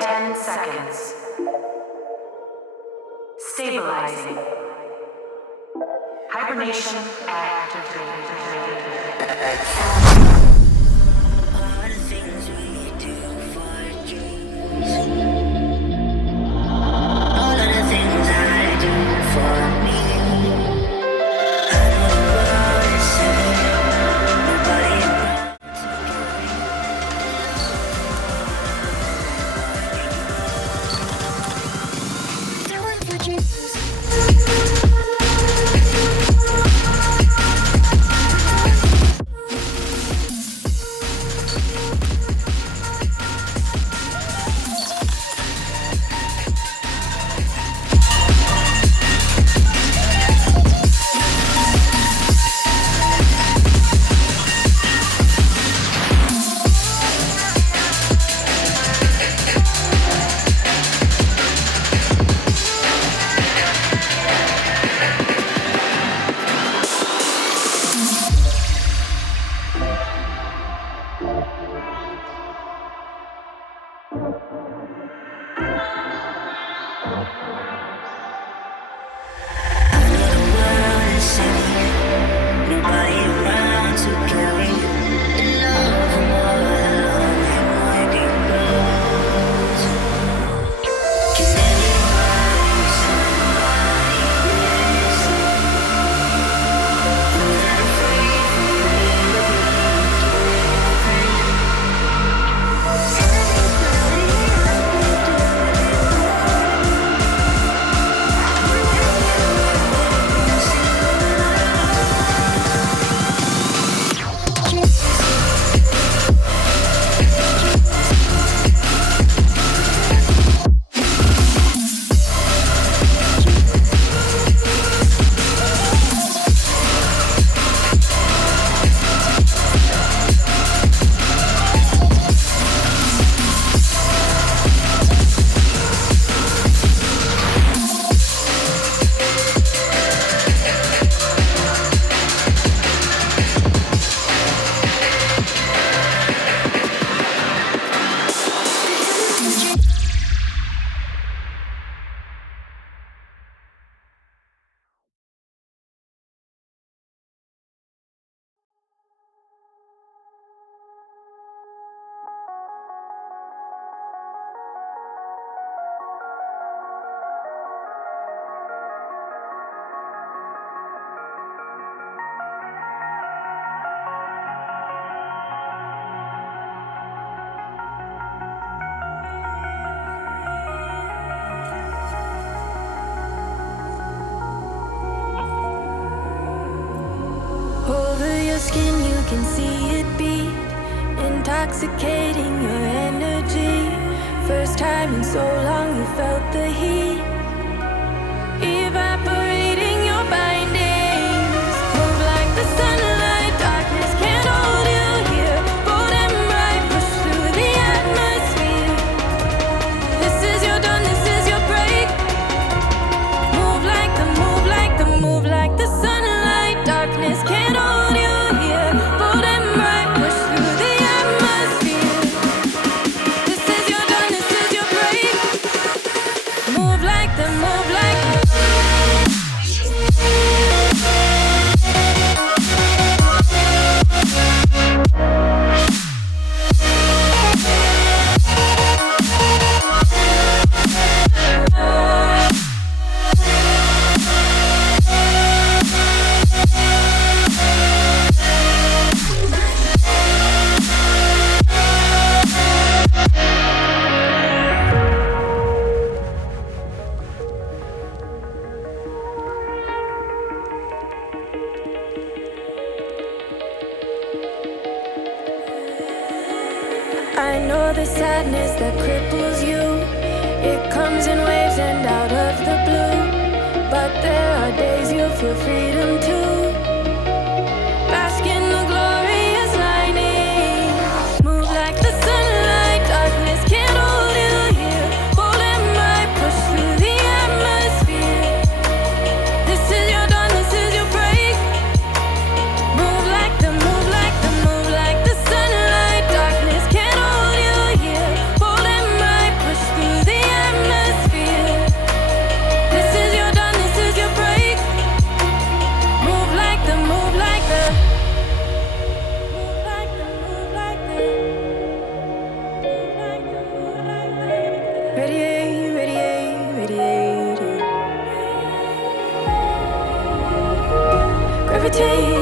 10 seconds. Stabilizing. Hibernation activated. All the things we do for dreams. All of the things I do for me. I know the world is saying nobody wants to do it for dreams. Over your skin, you can see it beat, intoxicating your energy. First time in so long, you felt the heat, evaporating your bindings. Move like the sunlight, darkness can't hold you here. Bold and bright, push through the atmosphere. This is your dawn, this is your break. Move like the, move like the, move like the sunlight, darkness can't hold you here. Bold and bright, push through the atmosphere. This is your dawn, this is your break. Move like the, move like the. I know the sadness that cripples you. It comes in waves and out of the blue. But there are days you feel freedom too. Bask in the glorious lightning. Move like the sunlight, darkness can't hold you here. Bold and bright, push through the atmosphere. This is your dawn, this is your break. Move like the, move like the, move like the sunlight, darkness can't hold you here. Bold and bright, push Radiate, radiate, radiate. Gravitate.